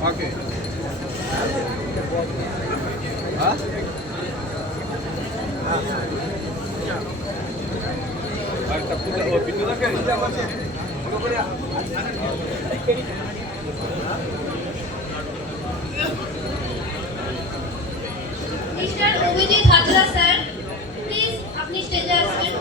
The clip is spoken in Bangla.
ওকে হ্যাঁ একটা পুরো ভিডিও দেখেন mister Abhijit Hazra sir please আপনি স্টেজে আসবেন।